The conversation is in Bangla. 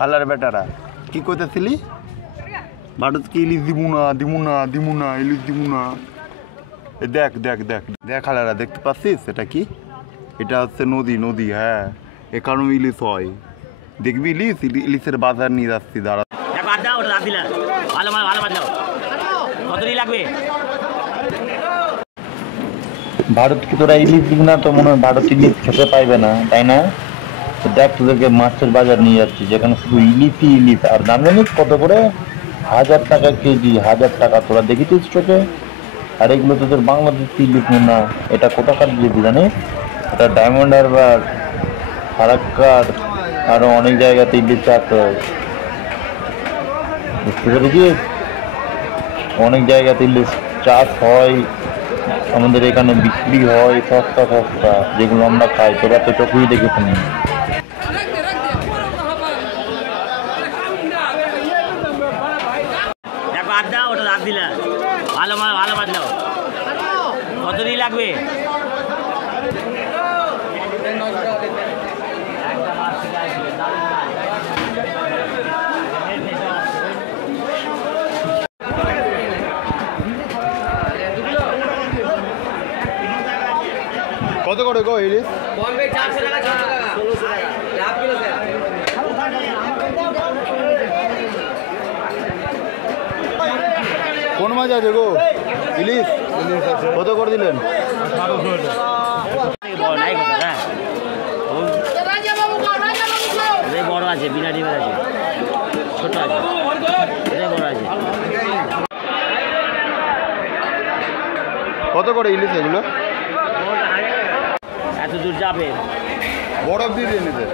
খালার বেটারা কি কইতেছিলি? ভারত কি ইলিশ দিমু না ইলিশ দিমু না। দেখ দেখ দেখ দেখ খালারা, দেখতে পাচ্ছিস এটা কি? এটা হচ্ছে নদী। হ্যাঁ, এ কারণে ইলিশ হয়। দেখবি ইলিশের বাজার নিয়ে যাচ্ছি। দাঁড়া, ভারত কি তোরা ইলিশ দিব না? তো মনে হয় ভারত ইলিশ খেতে পাইবে না, তাই না? তো দেখ, তোদেরকে মাছের বাজার নিয়ে যাচ্ছি, যেখানে শুধু ইলিশ। আর দাম জানিস কত করে? 1000 টাকা কেজি। 1000 টাকা। তোরা দেখেছিস চোখে? আর এগুলো তোদের বাংলাদেশি ইলিশ না, এটা কোথাকার ইলিশ জানিস? এটা ডায়মন্ড হারবার, ফারাক্কার, আরো অনেক জায়গাতে ইলিশ চাষ হয়। বুঝতে পেরেছিস? অনেক জায়গাতে ইলিশ চাষ হয়, আমাদের এখানে বিক্রি হয় সস্তা, যেগুলো আমরা খাই। তোরা তো চোখেই দেখেছি। ভালো মাছ দাও। কত দিন লাগবে? কত করে গো ইলিশ? কোন মাছ আছে গো? ইলিশ কত করে দিলেন? বড় আছে, বিনা ডিমের আছে, ছোট আছে, বড় আছে। কত করে ইলিশ এগুলো? এত দূর যাবে, বরফ দিয়ে নিতে।